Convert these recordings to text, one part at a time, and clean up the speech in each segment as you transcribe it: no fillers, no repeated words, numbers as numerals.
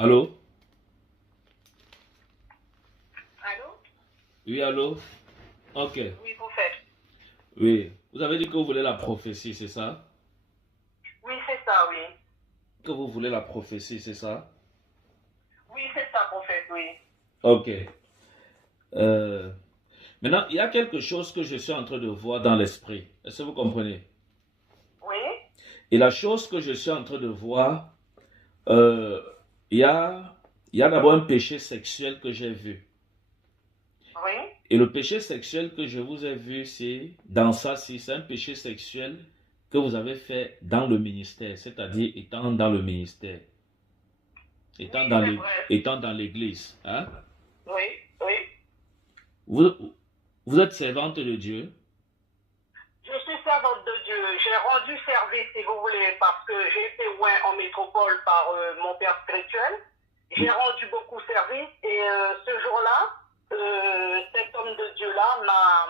Allô? Allô? Oui, allô? Ok. Oui, prophète. Oui. Vous avez dit que vous voulez la prophétie, c'est ça? Oui, c'est ça, oui. Que vous voulez la prophétie, c'est ça? Oui, c'est ça, prophète, oui. Ok. Euh, Maintenant, il y a quelque chose que je suis en train de voir dans l'esprit. Est-ce que vous comprenez? Oui? Et la chose que je suis en train de voir, euh, il y a, il y a d'abord un péché sexuel que j'ai vu. Oui? Et le péché sexuel que je vous ai vu, c'est dans ça, c'est un péché sexuel que vous avez fait dans le ministère, c'est-à-dire étant dans le ministère, Oui, c'est vrai. étant dans l'église. Hein? Oui, oui. Vous, vous êtes servante de Dieu. Je suis servante de Dieu. J'ai rendu service, si vous voulez, parce que j'ai été loin en métropole par mon père spirituel. J'ai rendu beaucoup service et ce jour-là, cet homme de Dieu-là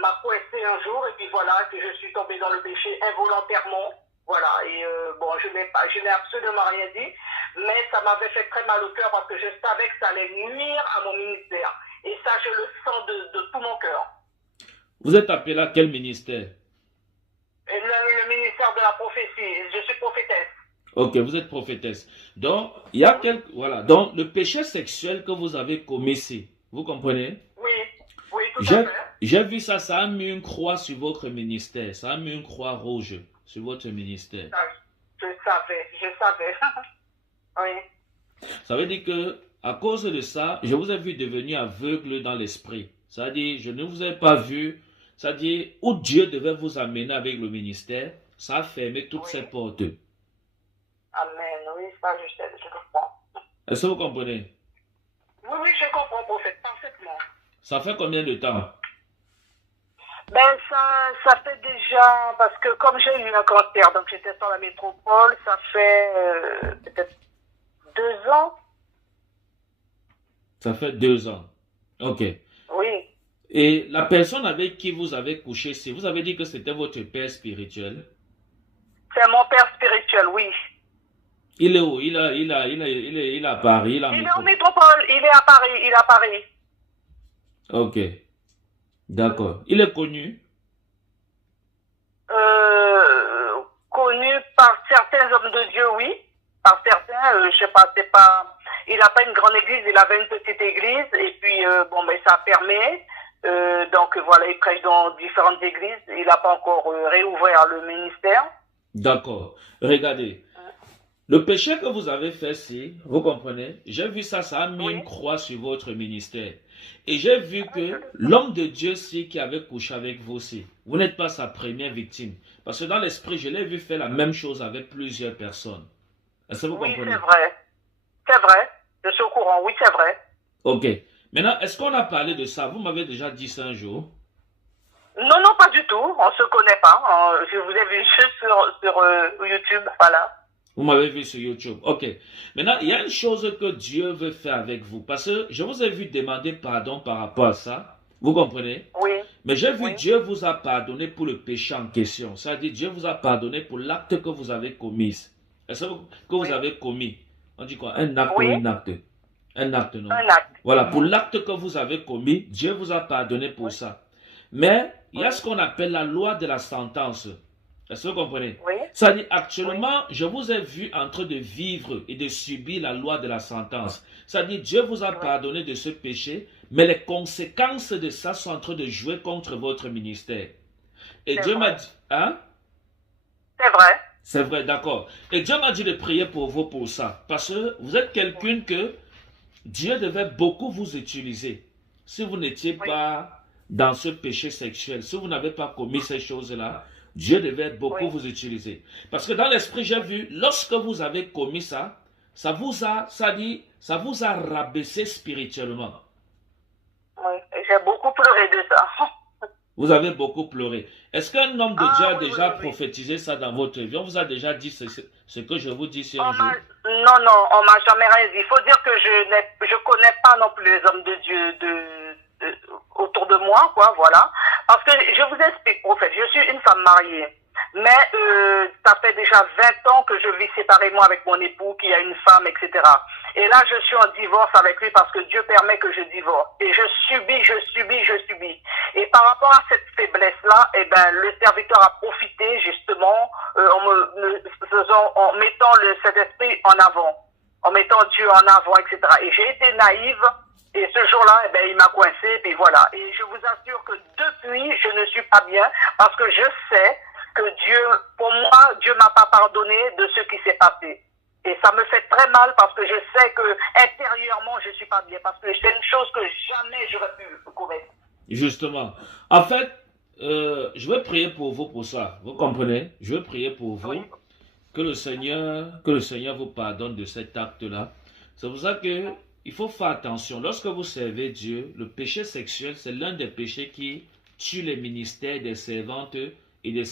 m'a coincé un jour et puis voilà que je suis tombée dans le péché involontairement. Voilà, et bon, je n'ai absolument rien dit, mais ça m'avait fait très mal au cœur parce que je savais que ça allait nuire à mon ministère. Et ça, je le sens de tout mon cœur. Vous êtes appelé à quel ministère? Et le ministère de la prophétie, je suis prophétesse. Ok, vous êtes prophétesse. Donc, il y a quelques, voilà. Donc, le péché sexuel que vous avez commis ici, vous comprenez? Oui, oui, tout à J'ai, fait. j'ai vu ça, ça a mis une croix sur votre ministère. Ça a mis une croix rouge sur votre ministère. Ça, je savais. Oui, Ça veut dire que, à cause de ça, je vous ai vu devenir aveugle dans l'esprit. Ça veut dire, je ne vous ai pas vu. Ça veut dire, où Dieu devait vous amener avec le ministère, ça a fermé toutes oui. ces portes. Amen, oui, ça, je sais, je comprends. Est-ce que vous comprenez? Oui, oui, je comprends, prophète, parfaitement. Ça fait combien de temps? Ben, ça fait déjà, parce que comme j'ai eu un cancer, donc j'étais dans la métropole, ça fait peut-être 2 ans. Ça fait 2 ans. Ok. Oui, Et la personne avec qui vous avez couché, si vous avez dit que c'était votre père spirituel, c'est mon père spirituel, oui. il est où? Il est à Paris, il est en Il est en métropole. métropole, il est à Paris, il est à Paris. Ok, d'accord. Il est connu. Connu par certains hommes de Dieu, oui. Par certains, je sais pas, c'est pas. Il n'a pas une grande église, il avait une petite église, et puis bon, mais ça permet. Donc voilà, il prêche dans différentes églises. Il n'a pas encore réouvert le ministère. D'accord. Regardez. Le péché que vous avez fait, si, vous comprenez, j'ai vu ça, ça a mis Oui. une croix sur votre ministère. Et j'ai vu que l'homme de Dieu, si, qui avait couché avec vous, si, vous n'êtes pas sa première victime. Parce que dans l'esprit, je l'ai vu faire la même chose avec plusieurs personnes. Est-ce que vous Oui, c'est comprenez? vrai. C'est vrai. Je suis au courant, oui, c'est vrai. Ok. Maintenant, est-ce qu'on a parlé de ça? Vous m'avez déjà dit ça un jour. Non, non, pas du tout. On se connaît pas. Je vous ai vu juste sur YouTube, voilà. Vous m'avez vu sur YouTube. Ok. Maintenant, il y a une chose que Dieu veut faire avec vous. Parce que je vous ai vu demander pardon par rapport à ça. Vous comprenez? Oui, Mais j'ai vu oui, Dieu vous a pardonné pour le péché en question. C'est-à-dire Dieu vous a pardonné pour l'acte que vous avez commis. Est-ce que vous oui, avez commis? On dit quoi? Un acte ou oui. une acte? Un acte, non? Un acte. Voilà, pour l'acte que vous avez commis, Dieu vous a pardonné pour Oui, ça. Mais il y a oui, ce qu'on appelle la loi de la sentence. Est-ce que vous comprenez? oui, C'est-à-dire, oui. actuellement, je vous ai vu en train de vivre et de subir la loi de la sentence. C'est-à-dire, Dieu vous a Oui, pardonné de ce péché, mais les conséquences de ça sont en train de jouer contre votre ministère. Et c'est Dieu m'a vrai. dit, hein? C'est vrai. C'est vrai, d'accord. Et Dieu m'a dit de prier pour vous pour ça. Parce que vous êtes Oui, quelqu'un que Dieu devait beaucoup vous utiliser. Si vous n'étiez oui, pas dans ce péché sexuel, si vous n'avez pas commis ces choses-là, Dieu devait beaucoup oui, vous utiliser. Parce que dans l'esprit, j'ai vu, lorsque vous avez commis ça, ça vous a rabaissé spirituellement. oui. Et j'ai beaucoup pleuré de ça. Vous avez beaucoup pleuré. Est-ce qu'un homme de Dieu Ah a oui, oui, déjà oui, oui. prophétisé ça dans votre vie? On vous a déjà dit ce que je vous dis ici un On jour? m'a, non, non, on m'a jamais rien dit. Il faut dire que je connais pas non plus les hommes de Dieu autour de moi, quoi, voilà. Parce que je vous explique, prophète, je suis une femme mariée. Mais ça fait déjà 20 ans que je vis séparément avec mon époux, qui a une femme, etc. Et là, je suis en divorce avec lui parce que Dieu permet que je divorce. Et je subis. Et par rapport à cette faiblesse-là, eh ben, le serviteur a profité justement en mettant cet esprit en avant, en mettant Dieu en avant, etc. Et j'ai été naïve. Et ce jour-là, eh ben, il m'a coincé, puis voilà. Et je vous assure que depuis, je ne suis pas bien parce que je sais que Dieu, pour moi, Dieu m'a pas pardonné de ce qui s'est passé. Et ça me fait très mal parce que je sais que intérieurement, je suis pas bien parce que c'est une chose que jamais j'aurais pu commettre. Justement. En fait, je vais prier pour vous pour ça. Vous comprenez? Je vais prier pour vous. Oui. Que le Seigneur vous pardonne de cet acte-là. C'est pour ça que il faut faire attention. Lorsque vous servez Dieu, le péché sexuel, c'est l'un des péchés qui tue les ministères des servantes et des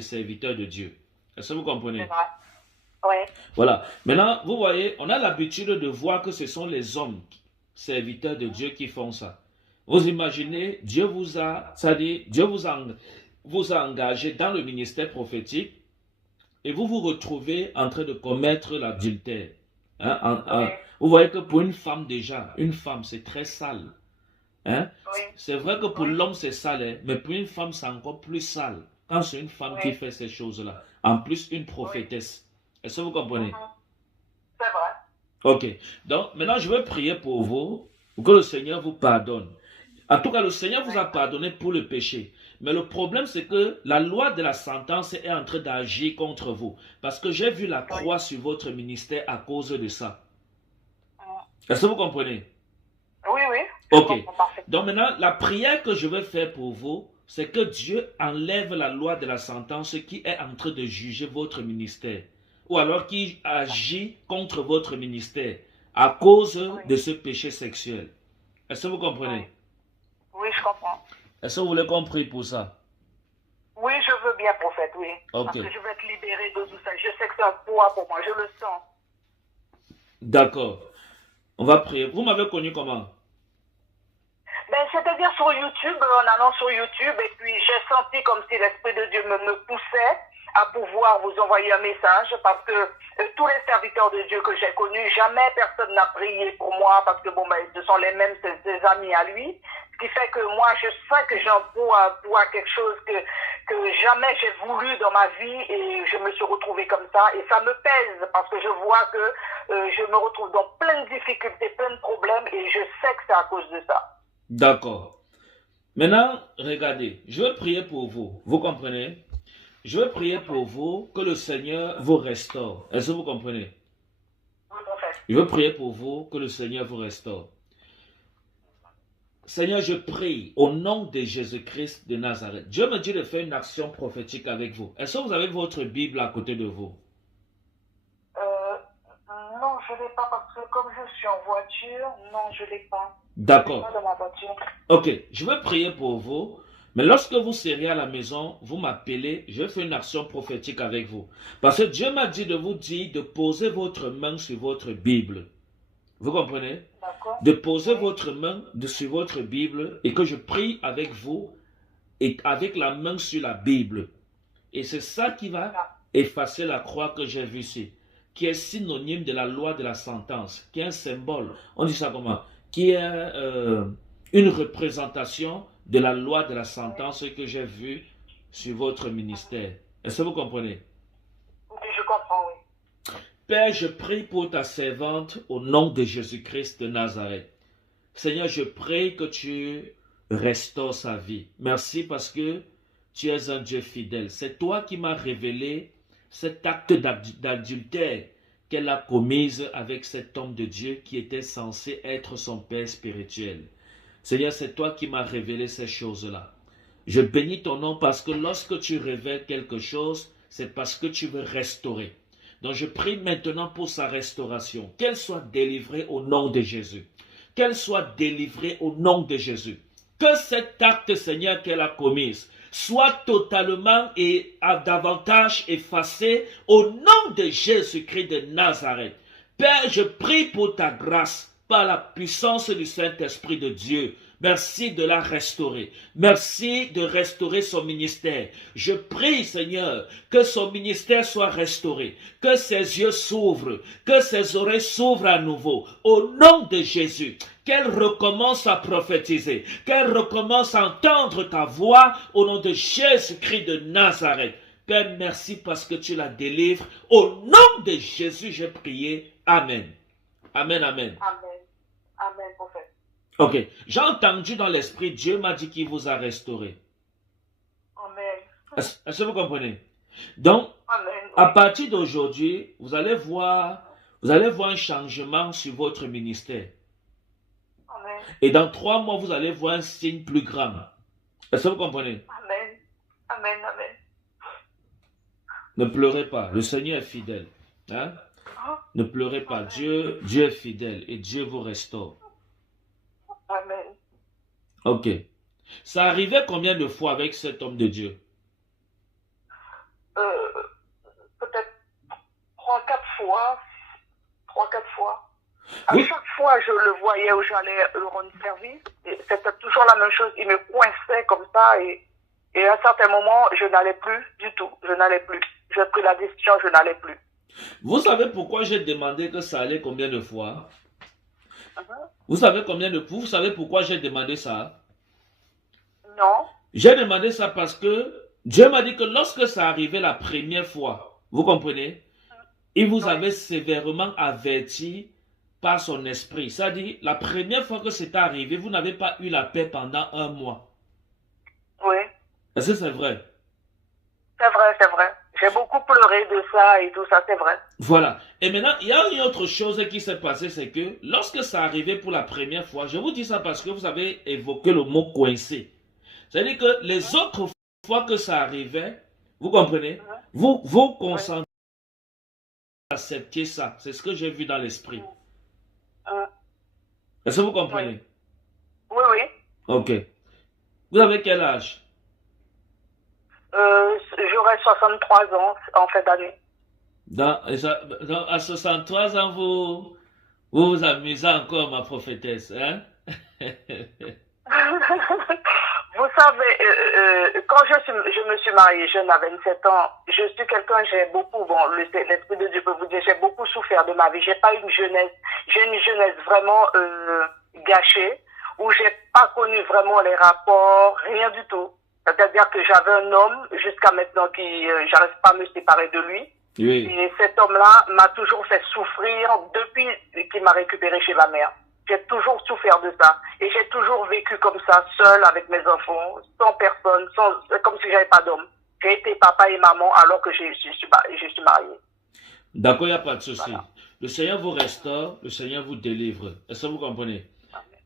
serviteurs de Dieu. Est-ce que vous comprenez? C'est vrai. Oui. Voilà. Maintenant, vous voyez, on a l'habitude de voir que ce sont les hommes, serviteurs de Dieu, qui font ça. Vous imaginez, Dieu vous a engagé dans le ministère prophétique et vous vous retrouvez en train de commettre l'adultère. Oui. Vous voyez que pour une femme déjà, une femme c'est très sale. Hein? Oui. C'est vrai que pour l'homme c'est sale, hein, mais pour une femme c'est encore plus sale. Quand c'est une femme qui fait ces choses-là, en plus une prophétesse. Est-ce que vous comprenez? C'est vrai. Ok. Donc maintenant je vais prier pour vous, pour que le Seigneur vous pardonne. En tout cas, le Seigneur vous a pardonné pour le péché. Mais le problème, c'est que la loi de la sentence est en train d'agir contre vous. Parce que j'ai vu la croix sur votre ministère à cause de ça. Est-ce que vous comprenez? Oui, oui. Ok. Donc maintenant, la prière que je vais faire pour vous, c'est que Dieu enlève la loi de la sentence qui est en train de juger votre ministère. Ou alors qui agit contre votre ministère à cause de ce péché sexuel. Est-ce que vous comprenez? Oui, je comprends. Est-ce que vous voulez qu'on prie pour ça? Oui, je veux bien, prophète, oui. Ok. Parce que je veux être libéré de tout ça. Je sais que c'est un poids pour moi, je le sens. D'accord. On va prier. Vous m'avez connu comment? Ben, c'est-à-dire sur YouTube, en allant sur YouTube, et puis j'ai senti comme si l'Esprit de Dieu me poussait à pouvoir vous envoyer un message, parce que tous les serviteurs de Dieu que j'ai connus, jamais personne n'a prié pour moi, parce que bon, ben, ce sont les mêmes, ses amis à lui. Ce qui fait que moi, je sais que j'ai un poids, quelque chose que jamais j'ai voulu dans ma vie, et je me suis retrouvée comme ça, et ça me pèse, parce que je vois que je me retrouve dans plein de difficultés, plein de problèmes, et je sais que c'est à cause de ça. D'accord. Maintenant, regardez, je vais prier pour vous. Vous comprenez? Je vais prier pour vous que le Seigneur vous restaure. Est-ce que vous comprenez? Oui, prophète. Je vais prier pour vous que le Seigneur vous restaure. Seigneur, je prie au nom de Jésus-Christ de Nazareth. Dieu me dit de faire une action prophétique avec vous. Est-ce que vous avez votre Bible à côté de vous? Non, je ne l'ai pas parce que comme je suis en voiture, non, je ne l'ai pas. D'accord. Pas dans ma voiture. Ok, je vais prier pour vous. Mais lorsque vous serez à la maison, vous m'appelez, je vais faire une action prophétique avec vous. Parce que Dieu m'a dit de vous dire de poser votre main sur votre Bible. Vous comprenez? D'accord. De poser votre main sur votre Bible et que je prie avec vous et avec la main sur la Bible. Et c'est ça qui va effacer la croix que j'ai vue ici, qui est synonyme de la loi de la sentence, qui est un symbole, on dit ça comment? Qui est une représentation de la loi de la sentence que j'ai vue sur votre ministère. Est-ce que vous comprenez? Oui, je comprends, oui. Père, je prie pour ta servante au nom de Jésus-Christ de Nazareth. Seigneur, je prie que tu restaures sa vie. Merci parce que tu es un Dieu fidèle. C'est toi qui m'as révélé cet acte d'adultère qu'elle a commise avec cet homme de Dieu qui était censé être son père spirituel. Seigneur, c'est toi qui m'as révélé ces choses-là. Je bénis ton nom parce que lorsque tu révèles quelque chose, c'est parce que tu veux restaurer. Donc je prie maintenant pour sa restauration. Qu'elle soit délivrée au nom de Jésus. Qu'elle soit délivrée au nom de Jésus. Que cet acte, Seigneur, qu'elle a commis soit totalement et davantage effacé au nom de Jésus-Christ de Nazareth. Père, je prie pour ta grâce, par la puissance du Saint-Esprit de Dieu, Merci de la restaurer. Merci de restaurer son ministère. Je prie, Seigneur, que son ministère soit restauré, que ses yeux s'ouvrent, que ses oreilles s'ouvrent à nouveau. Au nom de Jésus, qu'elle recommence à prophétiser, qu'elle recommence à entendre ta voix au nom de Jésus-Christ de Nazareth. Père, merci parce que tu la délivres. Au nom de Jésus, j'ai prié. Amen. Amen, amen. Amen. Amen, prophète. Ok, j'ai entendu dans l'esprit, Dieu m'a dit qu'il vous a restauré. Amen. Est-ce que vous comprenez? Donc, Amen. à partir d'aujourd'hui, vous allez voir un changement sur votre ministère. Amen. Et dans 3 mois, vous allez voir un signe plus grand. Est-ce que vous comprenez? Amen. Amen. Amen. Ne pleurez pas, le Seigneur est fidèle. Hein? Ne pleurez pas, Dieu est fidèle et Dieu vous restaure. Amen. Ok. Ça arrivait combien de fois avec cet homme de Dieu? Peut-être 3-4 fois. 3-4 fois. À Oui. chaque fois, je le voyais où j'allais lui rendre service. C'était toujours la même chose. Il me coinçait comme ça. Et à un certain moment, je n'allais plus du tout. Je n'allais plus. J'ai pris la décision, je n'allais plus. Vous savez pourquoi j'ai demandé que ça allait combien de fois? Vous savez pourquoi j'ai demandé ça? Non. J'ai demandé ça parce que Dieu m'a dit que lorsque ça arrivait la première fois, vous comprenez, il vous avait sévèrement averti par son esprit. C'est-à-dire, la première fois que c'est arrivé, vous n'avez pas eu la paix pendant 1 mois. Oui. Est-ce que c'est vrai? C'est vrai, c'est vrai. J'ai beaucoup pleuré de ça et tout ça, c'est vrai. Voilà. Et maintenant, il y a une autre chose qui s'est passée, c'est que lorsque ça arrivait pour la première fois, je vous dis ça parce que vous avez évoqué le mot coincé. C'est-à-dire que les autres fois que ça arrivait, vous comprenez, vous concentrez à accepter ça. C'est ce que j'ai vu dans l'esprit. Est-ce que vous comprenez? Oui, oui. Ok. Vous avez quel âge? J'aurai 63 ans en fin d'année. À 63 ans, vous amusez encore, ma prophétesse, hein? Vous savez, quand je me suis mariée jeune à 27 ans, je suis quelqu'un, j'ai beaucoup, bon, l'Esprit de Dieu peut vous dire, j'ai beaucoup souffert de ma vie. J'ai une jeunesse vraiment gâchée, où j'ai pas connu vraiment les rapports, rien du tout. C'est-à-dire que j'avais un homme, jusqu'à maintenant, qui j'arrive pas à me séparer de lui. Oui. Et cet homme-là m'a toujours fait souffrir depuis qu'il m'a récupéré chez ma mère. J'ai toujours souffert de ça. Et j'ai toujours vécu comme ça, seul avec mes enfants, sans personne, comme si j'avais pas d'homme. J'ai été papa et maman alors que je suis mariée. D'accord, il n'y a pas de souci. Voilà. Le Seigneur vous restaure, le Seigneur vous délivre. Est-ce que vous comprenez?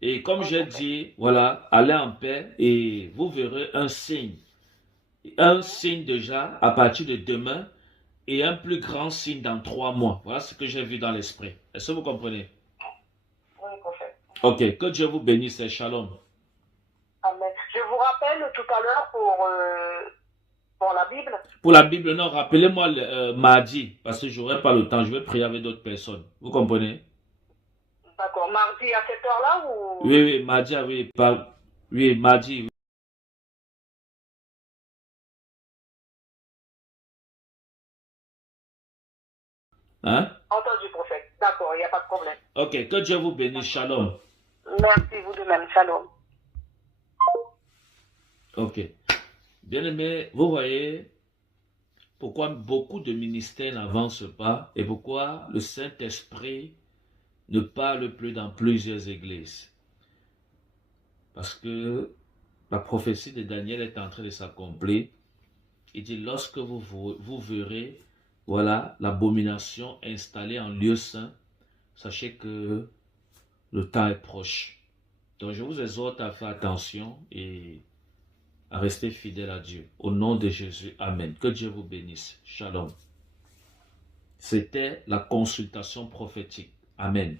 Et comme j'ai dit, voilà, allez en paix et vous verrez un signe. Un signe déjà à partir de demain et un plus grand signe dans 3 mois. Voilà ce que j'ai vu dans l'esprit. Est-ce que vous comprenez? Oui, prophète. Ok, que Dieu vous bénisse et shalom. Amen. Je vous rappelle tout à l'heure pour la Bible. Pour la Bible, non, rappelez-moi mardi, parce que je n'aurai pas le temps, je vais prier avec d'autres personnes. Vous comprenez? D'accord. Mardi à cette heure-là ou... Oui, mardi, oui, mardi. Oui. Hein? Entendu, prophète. D'accord, il n'y a pas de problème. Ok, que Dieu vous bénisse, shalom. Merci, vous de même. Shalom. Ok. Bien aimé, vous voyez pourquoi beaucoup de ministères n'avancent pas et pourquoi le Saint-Esprit ne parle plus dans plusieurs églises. Parce que la prophétie de Daniel est en train de s'accomplir. Il dit, lorsque vous verrez, voilà, l'abomination installée en lieu saint, sachez que le temps est proche. Donc je vous exhorte à faire attention et à rester fidèle à Dieu. Au nom de Jésus, amen. Que Dieu vous bénisse. Shalom. C'était la consultation prophétique. Amen.